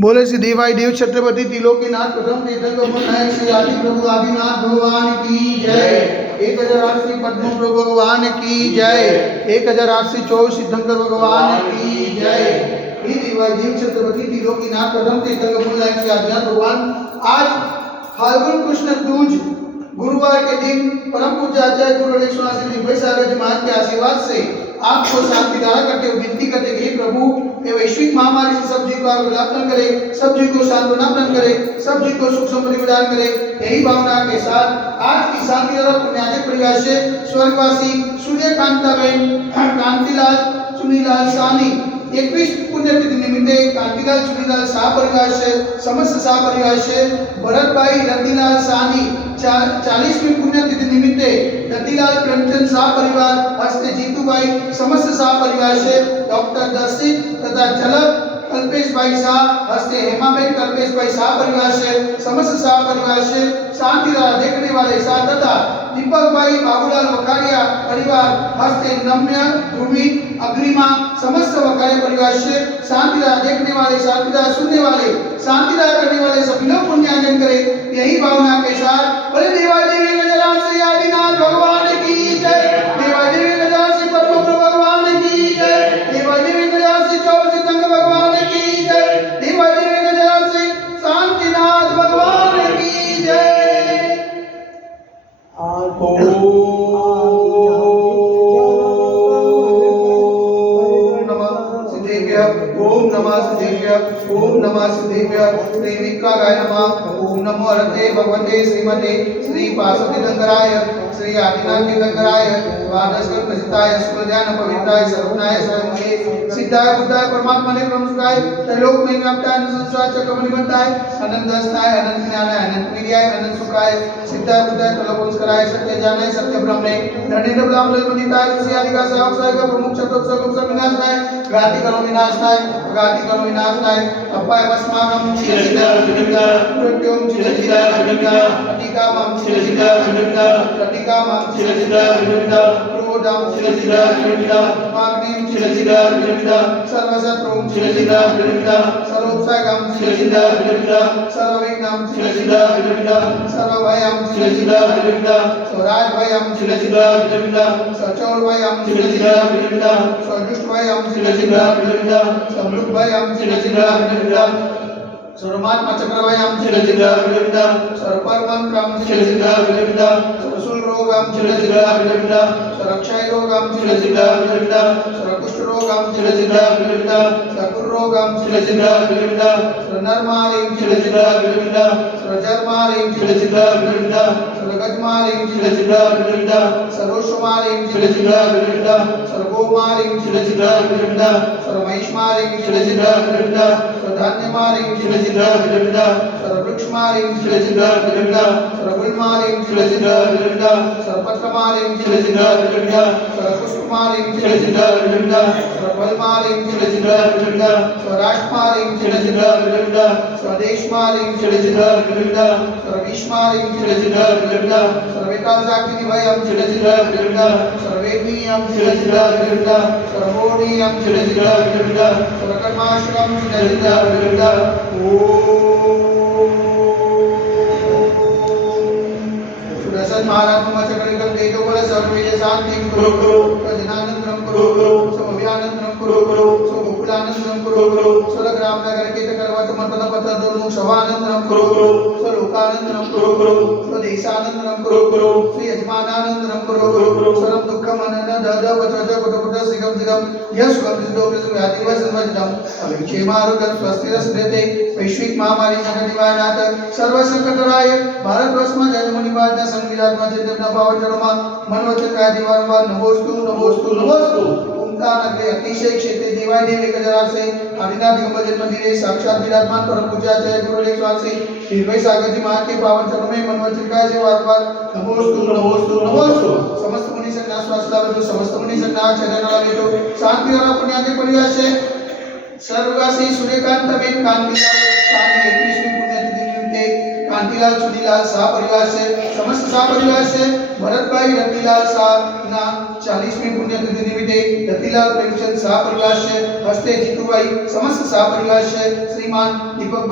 बोले श्री देवाई देव छत्रपति त्रिलोकीनाथ प्रथम तीर्थंकर नायक श्री आदि प्रभु आदिनाथ भगवान की जय। 1008 श्री पद्म प्रभु भगवान की जय। 1008 सिद्धंकर भगवान की जय। श्री देवाई देव छत्रपति त्रिलोकीनाथ प्रथम तीर्थंकर नायक श्री आदिनाथ भगवान। आज फाल्गुन कृष्ण दूज गुरुवार के दिन परम पूज्य आचार्य गुरु श्री निर्भय सागर जी महाराज के आशीर्वाद से आपको शांति धारा करते हुए विनती करते कि प्रभु ये वैश्विक महामारी से सब जीव का विलाप न करे, सब जीव को सांत्वना प्रदान करे, सब जीव को सुख समृद्धि प्रदान करे। यही भावना के साथ आज की शांति धारा पुण्याजक परिवार से स्वर्गवासी सूर्यकांताबेन कांतिलाल चुनीलाल सानी 21 पुण्यतिथि निमित्ते कांतिलाल चुनीलाल शाह परिवार से समस्त शाह परिवार से भरत भाई रतिलाल सानी 40वीं पुण्यतिथि निमित्ते रतिलाल प्रेमचंद शाह परिवार हस्ते जीतू भाई समस्त शाह परिवार से डॉक्टर दर्शित तथा झलक कल्पेश भाई शाह हस्ते हेमाबेन कल्पेश भाई शाह परिवार से समस्त शाह परिवार से शांति धारा देखने वाले शाह तथा दीपक भाई बाबूलाल वकारिया परिवार हस्ते नम्य ध्रुवी अग्रिमा समस्त वकारिया परिवार से शांति धारा देखने वाले, शांति धारा सुनने वाले, शांति धारा करने वाले सभी लोग पुण्यार्जन करें। यही भावना के साथ बोले देवाई देवी गजराज श्री आदिनाथ भगवान की जय। देवाई देवी गजराज श्री पद्म प्रभु भगवान की जय। देवाई देवी गजराज श्री चौर सिद्धंकर भगवान की जय। देवाई देवी गजराज श्री शांतिनाथ भगवान की जय। ओम नमः सिद्धेभ्यः ओम नमः सिद्धेभ्यः श्री विक्रागाय नमः। ओम नमो हरते भगवते श्रीमते श्री पार्श्वतीर्थंकराय श्री आदिनाथ तीर्थंकराय द्वादशकर प्रसिद्धाय सुखदाय पवित्राय सर्वनाय सर्वमये सिद्धाय बुद्धाय परमात्मने ब्रह्मसुखाय त्रैलोक में व्याप्ताय संसार चक्रमणिबंधाय अनंतस्थाय अनंत ज्ञानाय अनंत वीर्याय अनंत सुखाय सिद्धाय बुद्धाय त्रैलोकंस्कराय सत्य ज्ञानाय सत्य ब्रह्मणे धनेन्द्र ब्राह्मण वनिताय श्री आदिका सावसाय का प्रमुख चतुर्थ विनाशनाय गाति करो विनाशनाय गाति करो विनाशनाय अपाय वस्माकं चिरचिदा विनिता मृत्युम चिरचिदा विनिता प्रतिकामं चिरचिदा विनिता प्रतिकामं चिरचिदा विनिता क्रोधं चिरचिदा विनिता अग्निं चिरचिदा विनिता सर्वशत्रुं चिरचिदा विनिता सर्वोत्साहं चिरचिदा विनिता सर्वविघ्नं चिरचिदा विनिता सर्वभयं चिरचिदा विनिता स्वराजभयं चिरचिदा विनिता सचोरभयं चिरचिदा विनिता स्वदुष्टभयं चिरचिदा विनिता समृद्धभयं चिरचिदा विनिता सर्वमात्मा चक्रभयं चिरचिदा विनिता सर्वपरमंत्रं चिरचिदा विनिता सर्वशूल रोगं चिरचिदा विनिता सर्वक्षय रोगं चिरचिदा विनिता सर्वकुष्ठ रोगं चिरचिदा विनिता सर्वरोगं चिरचिदा विनिता सर्वनरमालिं चिरचिदा विनिता सर्वजर्मालिं चिरचिदा विनिता सर्वगजमालिं चिरचिदा विनिता सर्वोषमालिं चिरचिदा विनिता सर्वगोमालिं चिरचिदा विनिता सर्वमहिष्मालिं चिरचिदा विनिता सर्वधान्यमालिं चिरचिदा विनिता सर्ववृक्षमालिं चिरचिदा विनिता सर्वगुल्मालिं चिरचिदा विनिता सर्वपत्रमालिं चिरचिदा विनिता सर्वपुष्पमालिं चिरचिदा विनिता सर्वफलमालिं चिरचिदा विनिता स्वराष्ट्रमालिं चिरचिदा विनिता स्वदेशमालिं चिरचिदा विनिता सर्वविश्वमालिं चिरचिदा विनिता सर्वकालसाक्षिनिभयं चिरचिदा विनिता सर्वेभ्यं चिरचिदा विनिता सर्वोणीयं चिरचिदा विनिता सर्वकर्माश्रमं चिरचिदा विनिता। सुदर्शन महाराज मचकरिकं तेजो बल सर्वेज शांतिं कुरु कुरु सजनानंदं कुरु कुरु समव्यानंदं कुरु कुरु स्वगोकुलानंदं कुरु कुरु स्वग्राम नगर के करवत मतन पतदनु शवानंदं कुरु कुरु स्वलोकानंदं कुरु कुरु स्वदेशानंदं कुरु कुरु श्रीयजमानानंदं कुरु कुरु सर्व दुःखम अनन दद वचच कुटकुट सिगम सिगम यश कपिसदो व्याधि वसनवजदम अभिक्षेमारुगम स्वस्तिरस्ते वैश्विक महामारी संकट निवारणार्थ सर्व संकटराय भारतवर्ष में जन्म निवारण संविधान में चेतन पावचरमा मनवचन काय दिवारवा नमोस्तु नमोस्तु नमोस्तु उनका नगरे अतिशय क्षेत्र देवाई देवी गजराज से आदिनाथ दिगंबर जन्म मंदिर साक्षात विराजमान परम पूज्य आचार्य गुरु लेखवासी निर्भय सागर जी महाराज के पावन चरणों में मनवचन काय से बार-बार नमोस्तु नमोस्तु नमोस्तु समस्त मुनि संन्यास वासला समस्त मुनि संन्यास चरण लगे तो शांति और पुण्याके परिवार से सर्ववासी सूर्यकांत बेन कांतिलाल सानी 21वीं पुण्यतिथि निमित्ते कांति મોતીલાલ ચુડીલાલ શાહ પરિવાર છે સમસ્ત શાહ પરિવાર છે ભરતભાઈ રતિલાલ શાહ ના 40મી પુણ્યતિથિ નિમિત્તે રતિલાલ પ્રેમચંદ શાહ પરિવાર છે હસ્તે જીતુભાઈ સમસ્ત શાહ પરિવાર છે શ્રીમાન દીપકભાઈ